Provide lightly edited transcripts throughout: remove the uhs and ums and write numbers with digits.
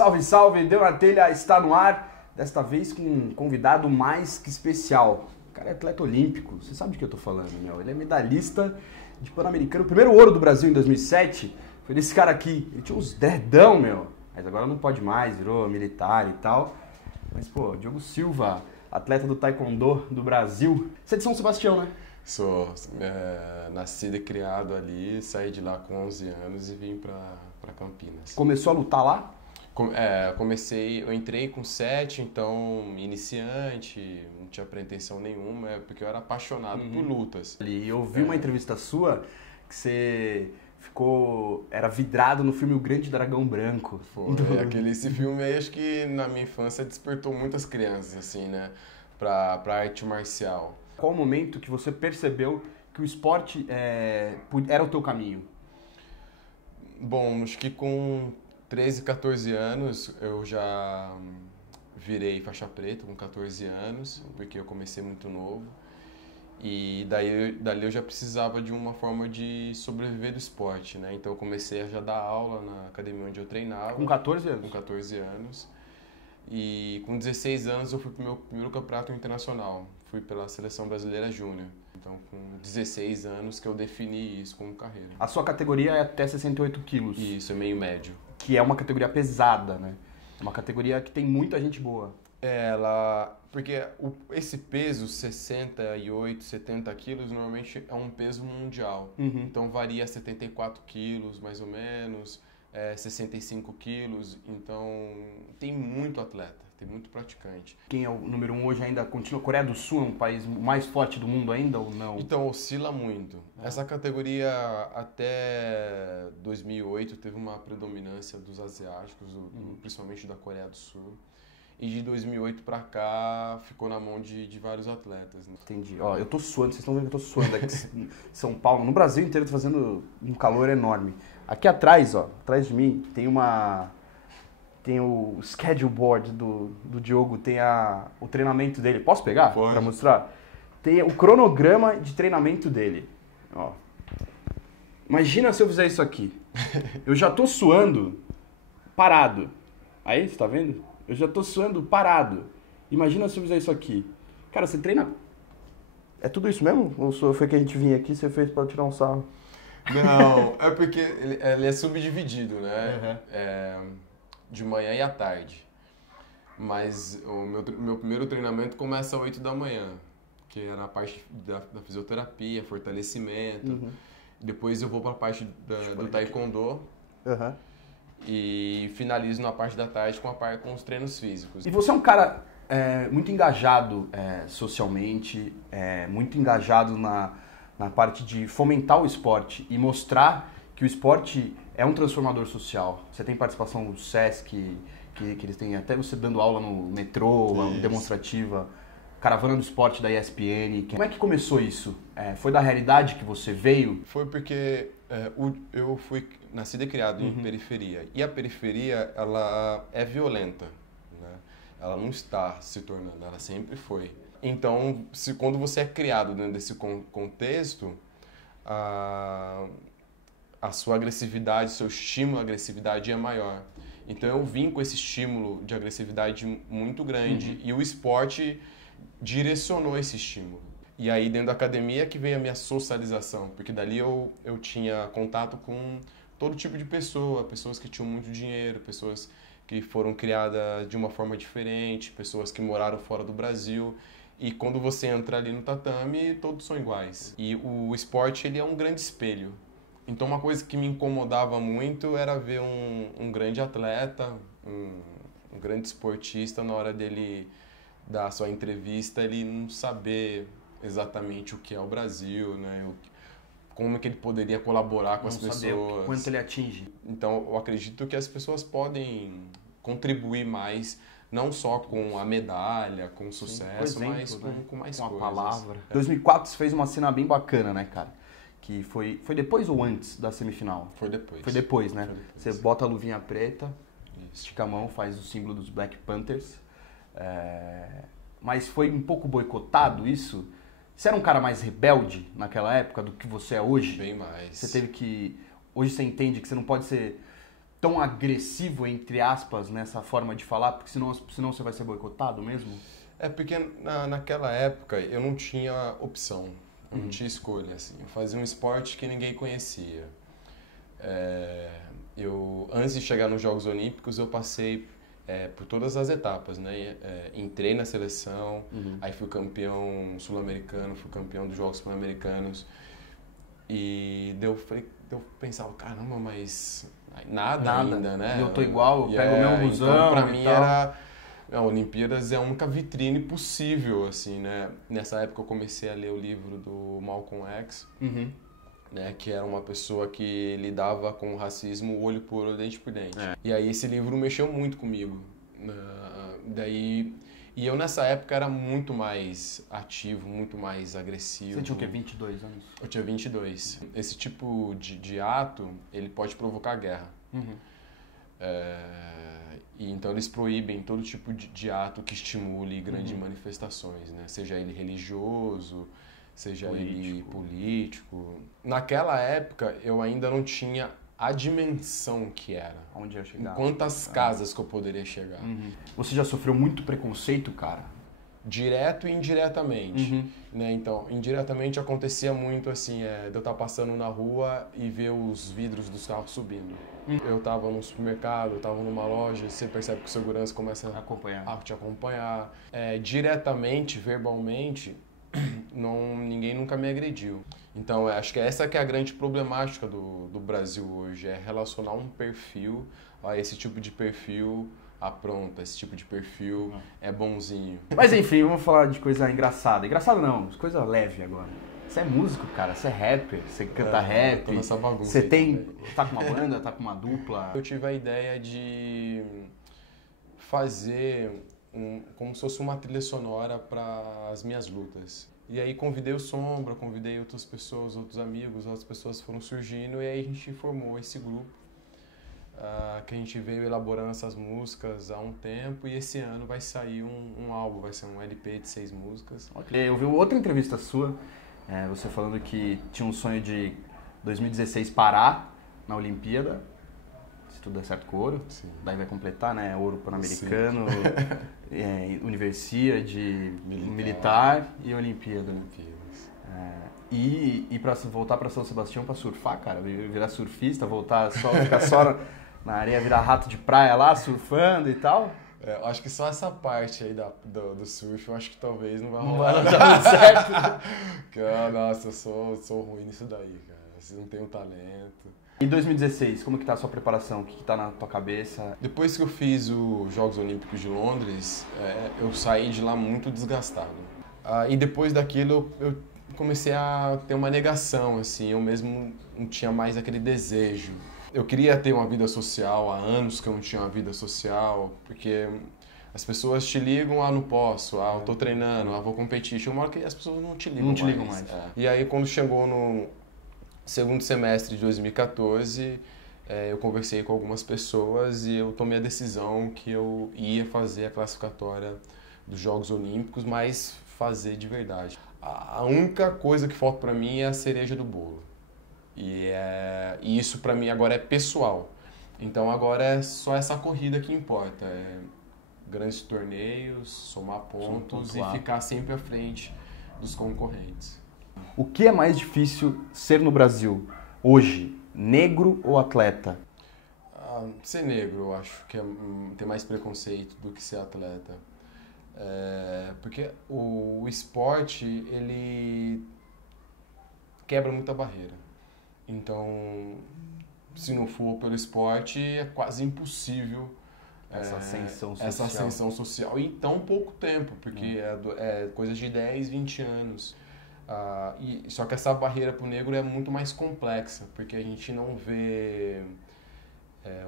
Salve, salve! Deu na telha, está no ar. Desta vez com um convidado mais que especial. O cara é atleta olímpico, você sabe do que eu tô falando, meu. Ele é medalhista de Pan-Americano. O primeiro ouro do Brasil em 2007 foi desse cara aqui. Ele tinha uns derdão, meu. Mas agora não pode mais, virou militar e tal. Mas, pô, Diogo Silva, atleta do Taekwondo do Brasil. Você é de São Sebastião, né? Sou nascido e criado ali, saí de lá com 11 anos e vim pra Campinas. Começou a lutar lá? Eu entrei com 7, então iniciante, não tinha pretensão nenhuma, porque eu era apaixonado por lutas. E eu vi uma entrevista sua que você era vidrado no filme O Grande Dragão Branco. Foi, esse filme aí acho que na minha infância despertou muitas crianças, assim, né, pra arte marcial. Qual o momento que você percebeu que o esporte era o teu caminho? Bom, acho que com 13, 14 anos eu já virei faixa preta com 14 anos, porque eu comecei muito novo. E dali eu já precisava de uma forma de sobreviver do esporte, né? Então eu comecei a já dar aula na academia onde eu treinava. Com 14 anos? Com 14 anos. E com 16 anos eu fui pro meu primeiro campeonato internacional. Fui pela Seleção Brasileira Júnior. Então com 16 anos que eu defini isso como carreira. A sua categoria é até 68 quilos. Isso, é meio médio. Que é uma categoria pesada, né? É uma categoria que tem muita gente boa. Porque esse peso, 68, 70 quilos, normalmente é um peso mundial. Uhum. Então varia 74 quilos, mais ou menos, 65 quilos. Então tem muito atleta, tem muito praticante. Quem é o número 1 hoje ainda continua? Coreia do Sul é um país mais forte do mundo ainda ou não? Então oscila muito. Essa categoria até 2008 teve uma predominância dos asiáticos, principalmente da Coreia do Sul. E de 2008 pra cá ficou na mão de vários atletas. Né? Entendi. Ó, eu tô suando, vocês estão vendo que eu tô suando aqui em São Paulo. No Brasil inteiro tô fazendo um calor enorme. Aqui atrás, ó, atrás de mim, tem o schedule board do Diogo, tem o treinamento dele. Posso pegar? Pode. Pra mostrar? Tem o cronograma de treinamento dele. Ó. Imagina se eu fizer isso aqui. Eu já tô suando parado. Aí, você tá vendo? Eu já tô suando parado. Imagina se eu fizer isso aqui. Cara, você treina... É tudo isso mesmo? Ou foi que a gente vinha aqui e você fez pra tirar um sarro? Não, é porque ele é subdividido, né? Uhum. De manhã e à tarde. Mas o meu primeiro treinamento começa às 8 da manhã, que era a parte da fisioterapia, fortalecimento. Uhum. Depois eu vou para a parte do taekwondo. Uhum. E finalizo na parte da tarde com os treinos físicos. E você é um cara muito engajado socialmente, muito engajado na parte de fomentar o esporte e mostrar que o esporte é um transformador social. Você tem participação no SESC, que eles têm até você dando aula no metrô, demonstrativa, Caravana do Esporte da ESPN. Como é que começou isso? Foi da realidade que você veio? Foi porque eu fui nascido e criado em periferia. E a periferia, ela é violenta, né? Ela não está se tornando, ela sempre foi. Então, quando você é criado dentro desse contexto, a sua agressividade, seu estímulo à agressividade é maior. Então, eu vim com esse estímulo de agressividade muito grande. E o esporte direcionou esse estímulo. E aí, dentro da academia, que veio a minha socialização, porque dali eu tinha contato com todo tipo de pessoas que tinham muito dinheiro, pessoas que foram criadas de uma forma diferente, pessoas que moraram fora do Brasil. E quando você entra ali no tatame, todos são iguais. E o esporte, ele é um grande espelho. Então, uma coisa que me incomodava muito era ver um grande atleta, um grande esportista, na hora dele dar a sua entrevista, ele não saber exatamente o que é o Brasil, né? Como é que ele poderia colaborar com as pessoas. Quanto ele atinge. Então, eu acredito que as pessoas podem contribuir mais, não só com a medalha, com o sucesso, exemplo, mas com mais com coisas. Com a palavra. Em 2004 você fez uma cena bem bacana, né, cara? Que foi depois ou antes da semifinal? Foi depois. Foi depois, né? Foi depois. Você bota a luvinha preta, estica a mão, faz o símbolo dos Black Panthers. Mas foi um pouco boicotado isso? Você era um cara mais rebelde naquela época do que você é hoje? Bem mais. Você teve que... Hoje você entende que você não pode ser tão agressivo, entre aspas, nessa forma de falar? Porque senão você vai ser boicotado mesmo? É porque naquela época eu não tinha opção, eu não tinha escolha, assim. Eu fazia um esporte que ninguém conhecia. Antes de chegar nos Jogos Olímpicos, eu passei por todas as etapas, né? Entrei na seleção, aí fui campeão sul-americano, fui campeão dos Jogos Pan-Americanos. E eu pensava, caramba, mas nada ainda, né? Eu tô igual, eu pego o meu busão. Então, pra mim era... A Olimpíadas é a única vitrine possível, assim, né? Nessa época eu comecei a ler o livro do Malcolm X, né? Que era uma pessoa que lidava com o racismo olho por olho, dente por dente. E aí esse livro mexeu muito comigo. E eu nessa época era muito mais ativo, muito mais agressivo. Você tinha o quê, 22 anos? Eu tinha 22. Esse tipo de ato, ele pode provocar guerra. E então eles proíbem todo tipo de ato que estimule grandes manifestações, né? Seja ele religioso, seja ele político. Naquela época eu ainda não tinha a dimensão que era. Onde ia chegar? Em quantas casas que eu poderia chegar. Você já sofreu muito preconceito, cara? Direto e indiretamente, né? Então, indiretamente acontecia muito assim, de eu estar passando na rua e ver os vidros dos carros subindo. Eu estava num supermercado, eu estava numa loja, você percebe que o segurança começa a te acompanhar. Diretamente, verbalmente, ninguém nunca me agrediu. Então, acho que essa que é a grande problemática do Brasil hoje, é relacionar um perfil a esse tipo de perfil apronta, esse tipo de perfil é bonzinho. Mas enfim, vamos falar de coisa engraçada. Engraçada não, coisa leve agora. Você é músico, cara, você é rapper, você canta rap. Tô nessa bagunça você tá com uma banda, tá com uma dupla? Eu tive a ideia de fazer como se fosse uma trilha sonora para as minhas lutas. E aí convidei o Sombra, convidei outras pessoas, outros amigos, outras pessoas foram surgindo e aí a gente formou esse grupo. Que a gente veio elaborando essas músicas há um tempo e esse ano vai sair um álbum, vai ser um LP de 6 músicas. Eu vi outra entrevista sua, você falando que tinha um sonho de 2016 parar na Olimpíada, se tudo der certo com ouro, Sim. Daí vai completar, né, ouro pan-americano, Universidade Militar e Olimpíada. E pra voltar pra São Sebastião pra surfar, cara, virar surfista, ficar só na areia, virar rato de praia lá, surfando e tal. Acho que só essa parte aí do surf, eu acho que talvez não vai Não rolar. vai dar muito certo. Nossa, eu sou ruim nisso daí, cara. Vocês não têm o talento. Em 2016, como que tá a sua preparação? O que tá na tua cabeça? Depois que eu fiz os Jogos Olímpicos de Londres, eu saí de lá muito desgastado. E depois daquilo, eu comecei a ter uma negação, assim. Eu mesmo não tinha mais aquele desejo. Eu queria ter uma vida social, há anos que eu não tinha uma vida social, porque as pessoas te ligam, não posso, eu tô treinando, vou competir. Chega uma hora que as pessoas não te ligam mais. Não te ligam mais. E aí, quando chegou no segundo semestre de 2014, eu conversei com algumas pessoas e eu tomei a decisão que eu ia fazer a classificatória dos Jogos Olímpicos, mas fazer de verdade. A única coisa que falta para mim é a cereja do bolo. E isso para mim agora é pessoal. Então agora é só essa corrida que importa. Grandes torneios, somar pontos e ficar sempre à frente dos concorrentes. O que é mais difícil ser no Brasil hoje, negro ou atleta? Ser negro, eu acho que tem mais preconceito do que ser atleta. Porque o esporte, ele quebra muita barreira. Então, se não for pelo esporte, é quase impossível essa ascensão social em tão pouco tempo, porque é coisa de 10, 20 anos. Só que essa barreira para o negro é muito mais complexa, porque a gente não vê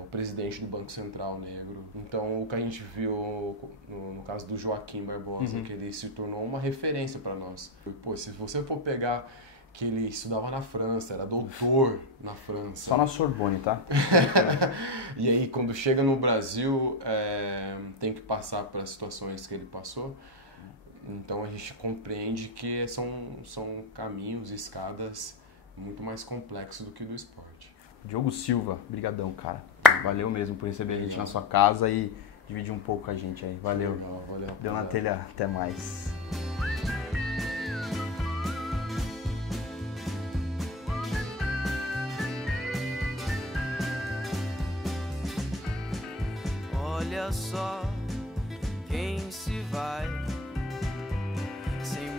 o presidente do Banco Central negro. Então, o que a gente viu no caso do Joaquim Barbosa, que ele se tornou uma referência para nós. Pô, se você for pegar que ele estudava na França, era doutor na França. Só na Sorbonne, tá? E aí, quando chega no Brasil, tem que passar pelas situações que ele passou. Então, a gente compreende que são caminhos, escadas muito mais complexos do que do esporte. Diogo Silva, brigadão, cara. Valeu mesmo por receber a gente na sua casa e dividir um pouco com a gente aí. Valeu. Valeu. Deu na telha. Até mais. Olha só quem se vai sem